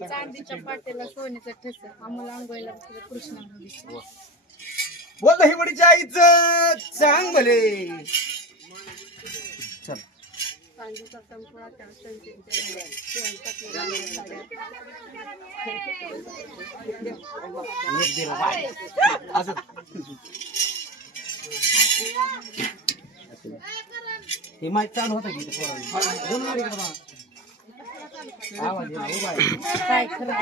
चांदीच्या पाट्याला सोन्याचा ठस आम्हाला अंगोळीला कृष्ण बोल दहीवडीच्या आईचं चांग भले चल चांदीचा संकुळा हे माहित चालू होतं की आवाज काय खरं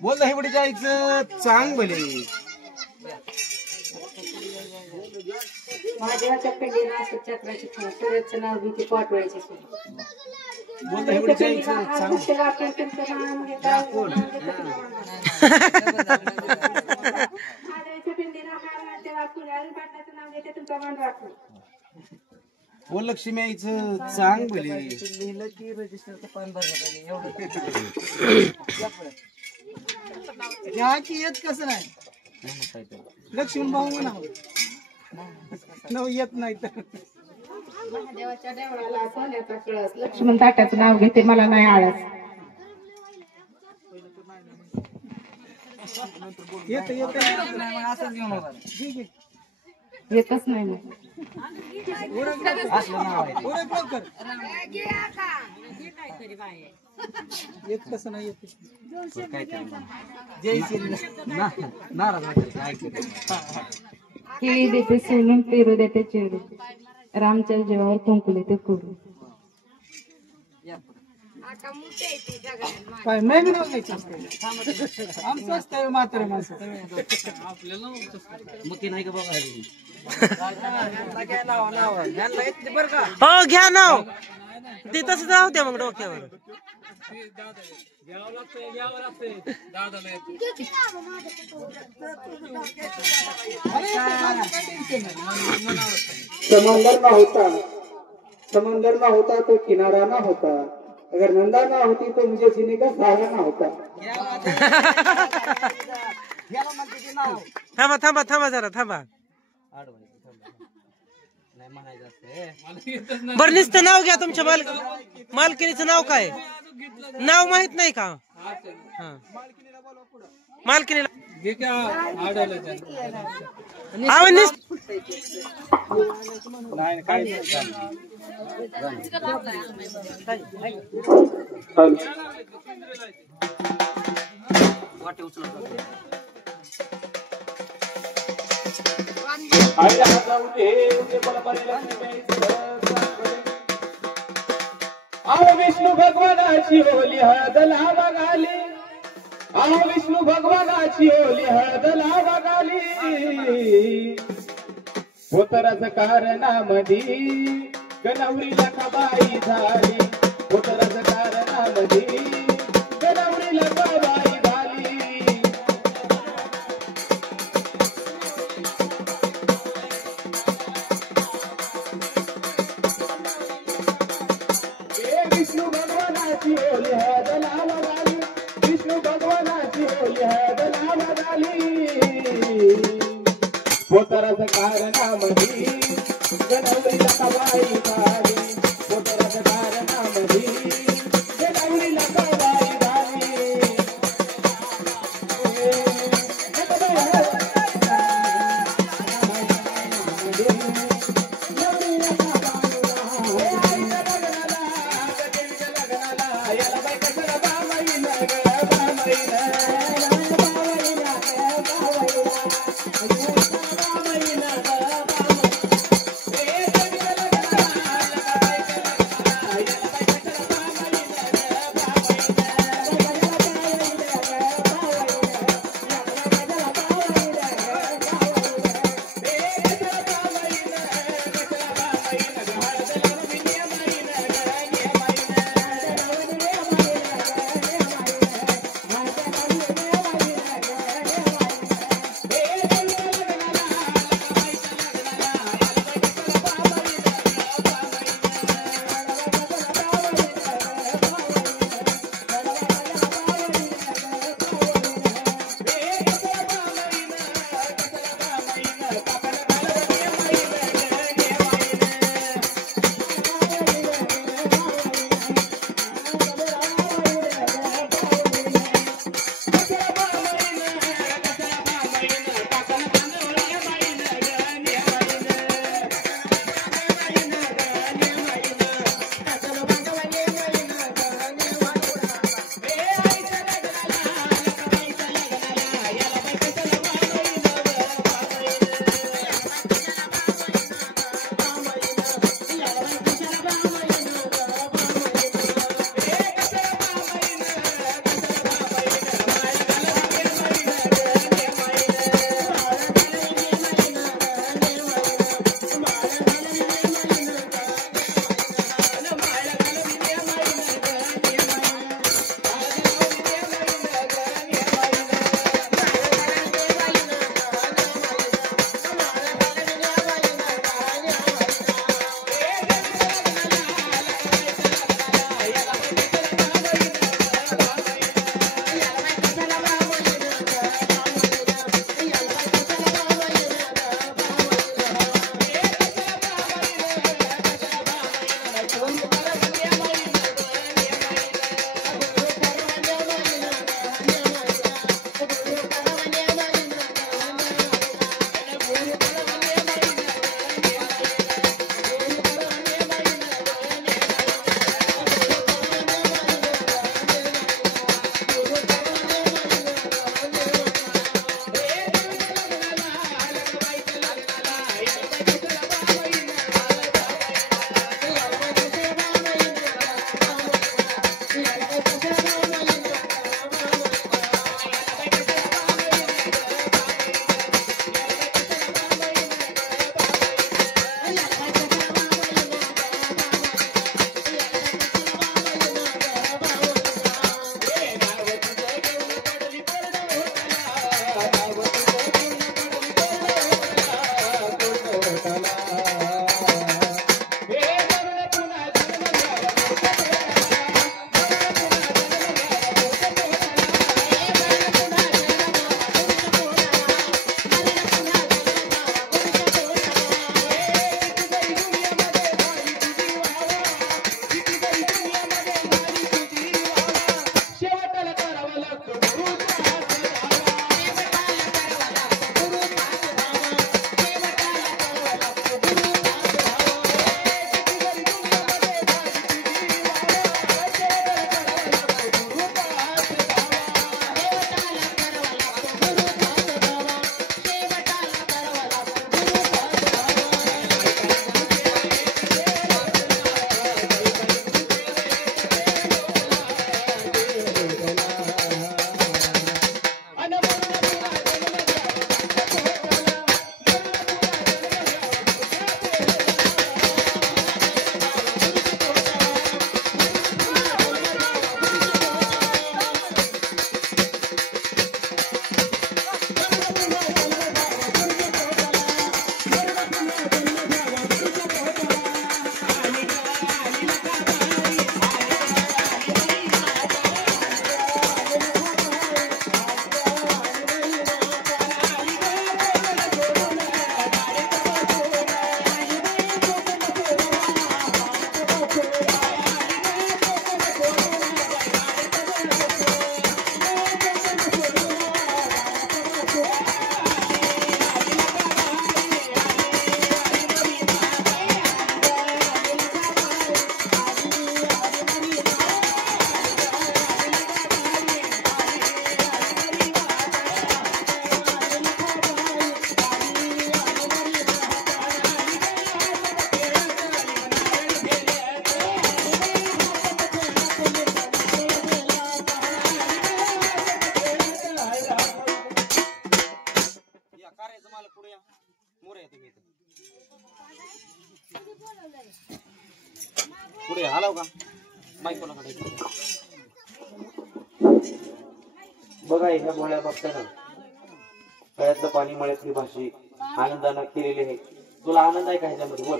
बोल दहीवडी जायचं चांग भले महादेवाच्या पेंडीला असं चक्राची सूर्याचं नाव भीती पाठवायची बोल दहीवडी जायचं चांग बोल लक्ष्मी आईचं चांग भले लिहिलं की रजिस्टरचं पान भरलं पाहिजे या की येत कसं नाही लक्ष्मण भाऊ म्हणा येत नाही तर महादेवाच्या देवळाला सोन्याचा कळस लक्ष्मण ताट्याचं नाव घेते मला नाही आळस येत येत नाही मग असंच घेऊन होता येतच नाही मग. असलं नाव आहे ओळख लवकर येत कसं नाही येत काय जय श्री नाराज वाटत ऐकलं केळी देते सोलून पेरू देते चिरू रामच्या जीवावर कुंकुले ते करू. काय नाही नाव घ्यायचं असतं आमचं असतं म्हातारे माणसं मग की नाही का बघा बरं का हो घ्या नाव ते तसं राहू द्या मग डोक्यावर. समंदर ना होता तो किनारा ना होता अगर नंदा ना होती तो मुझे जीने का सहारा ना होता. थांबा थांबा थांबा जरा थांबा. नाही म्हणायचं असते बरं नुसतं नाव घ्या तुमच्या मालकिनीचं नाव काय नाव माहित नाही का? हा मालकिनीला वाटे उचलत विष्णू भगवानाची होली हळदला बघाली विष्णू भगवानाची होली हळदला बघाली होतरच कारणामधी गणवरीला कबाई झाली होतरच कारणामधी गणवरीला कबाई झाली विष्णू भगवानाची होली हळदला बघाली विष्णू भगवानाची होली हळदला बघाली होतरच कारणामधी गणवरीला कबाई झाली होतरच कारणामधी गणवरीला कबाई झाली बघा ह्या भोळ्या भक्तानं गळ्यातलं पाणी मळ्यातली भाषी आनंदानं केलेली आहे. तुला आनंद आहे का ह्याच्यामध्ये? बोल.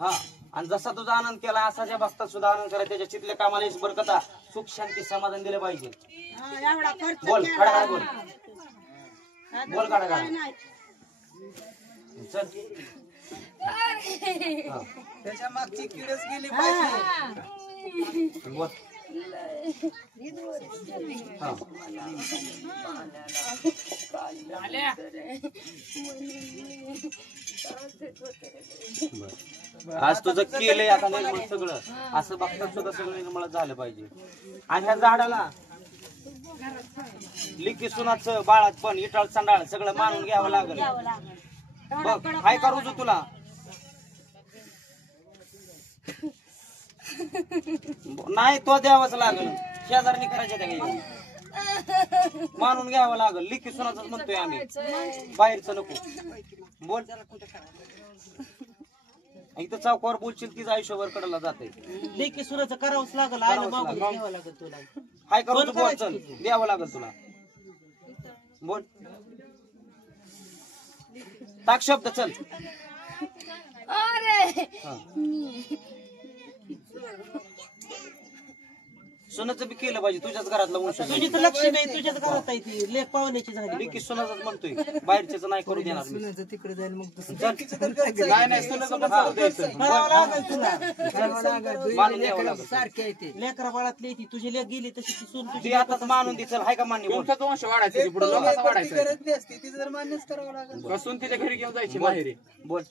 हा, आणि जसा तुझा आनंद केला असा ज्या भक्तात सुद्धा आनंद करा. त्याच्या चितल्या कामाला यश बरकता सुख शांती समाधान दिलं पाहिजे. बोल काढा काढा बोल बोल काढा काढा चल. त्याच्या मागची किडच गेली पाहिजे. बोल. हा. आज तुझं केलंय आता निर्मळ सगळं असं बघतात सुद्धा सगळं निर्मळ झालं पाहिजे. आणि ह्या झाडाला लिखी सुनाचं बाळात पण इटाळ चांडाळ सगळं मानून घ्यावं लागल. बघ हाय का रुजू तुला? नाही तो द्यावाच लागल. शेजारनी करायच्या त्या काही मानून घ्यावं लागल. लिखी सुनाच म्हणतोय आम्ही, बाहेरचं नको. बोल. इथं चौकावर बोलशील तीच आयुष्यभर कडला जाते. लेकी सुनाचं करावंच लागल. आईला मागून घ्यावं लागल तुला. हाय का रुजू? बोल चल द्यावं लागल तुला. बोल टाक शब्द चल. हा. सुनाचं बी केलं पाहिजे. तुझ्याच घरातला वंश तुझी तर लक्ष्मी नाही, तुझ्याच घरात आहे ती. लेख पाहुण्याची झाली. लिखी सुनाच म्हणतोय, बाहेरच्याच नाही करू देणार मी. तिकडे जाईल मग नाही नाही सुनाचं पण करू द्यायचं. करावं लागल तुला. मानून द्यावं लागल. सारखी आहे ते लेकरा बाळातली ती. तुझी लेख गेली तशी ती सून तुझी. ती आताच मानून दे. चल हाय का मान्य? बोल. वंश वाढायचं पुढे लोकांचा वाढायचं गरज नसती. तिचं जर मान्यच करावं लागल. बसून तिच्या घरी घेऊन जायची माहेरी. बोल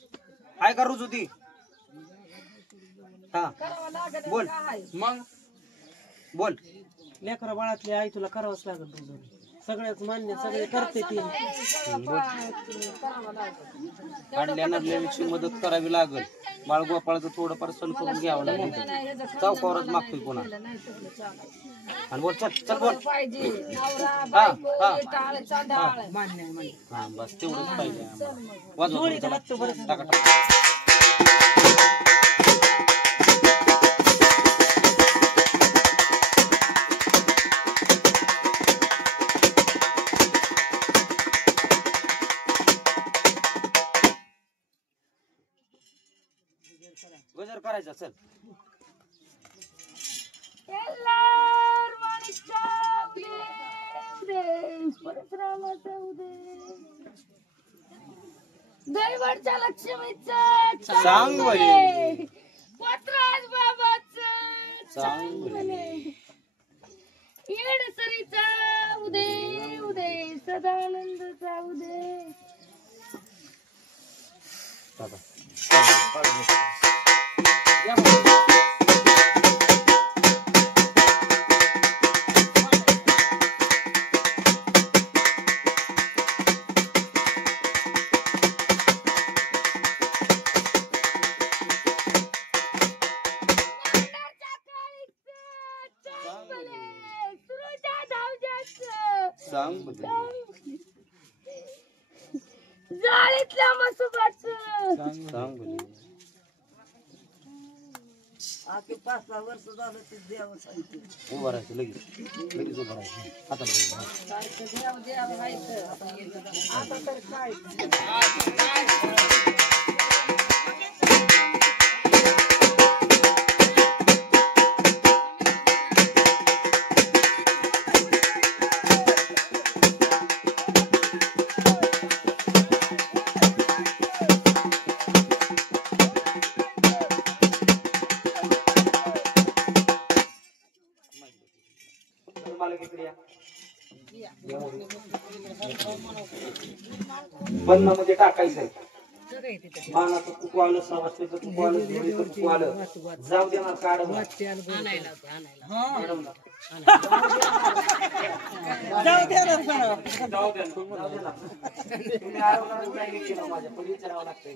हाय का रुजू ती? हा बोल मग बोल. लेकरा बाळातली आई तुला करावंच लागल. तुझं सगळ्याच मान्य सगळे करते ती. काढल्या नडल्याची मदत करावी लागल. बाळगोपाळचं थोडंफार सण करून घ्यावं लागेल. चौकावरच मागतोय पुन्हा. आणि बोल चल चल बोल. हा हा मान्य आहे. हा बस तेवढंच पाहिजे आम्हाला. वाजव जोडीचं चला. लागतं बरं. टाका टाका. गजर करायचा चल. दैवडच्या लक्ष्मीचं सांग बरे. पत्राज बाबाचं सांग बरे. येडसरीचा उदय उदय सदानंदचा उदय. टाका. सांग बरे. जाळीतल्या मसुबाच सांग बरे. 5-6 वर्ष झालं ते देव सांगते. उभं राहायचं लगेच लगेच उभं राहायचं. आता आता तर काय बंधामध्ये टाकायचंय. मानाचं तूप आलं, सवासणीचं तूप आलं, जोडीचं तूप आलं. जाऊ दे ना काढ. जाऊ दे ना. जाऊ दे ना. तुम्ही आरोग्याला नाही केलं माझ्या पण विचारावं लागतंय.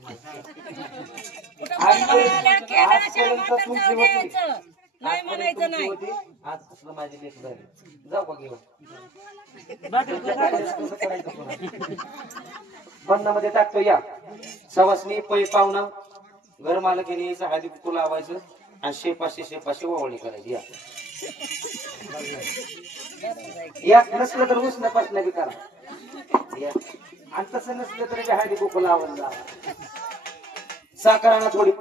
आजपर्यंत तुमची होती. नाही म्हणायचं नाही. आज कसलं माझी लेख झाली. जाऊ का घेऊन बंधामध्ये टाकतो. या सवासणी पै पाहुणं घर मालकीने यायचं, हळदी कुंकू लावायचं आणि शेपाशी ओवाळणी करायची. या नसलं तर उसणं पासणं बी करा या. आणि तसं नसलं तरी बी हळदी कुंकू लावून जा. साखराना थोडी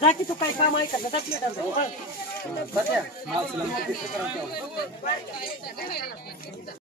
जा की तू काय काम ऐका जा प्लेटांचा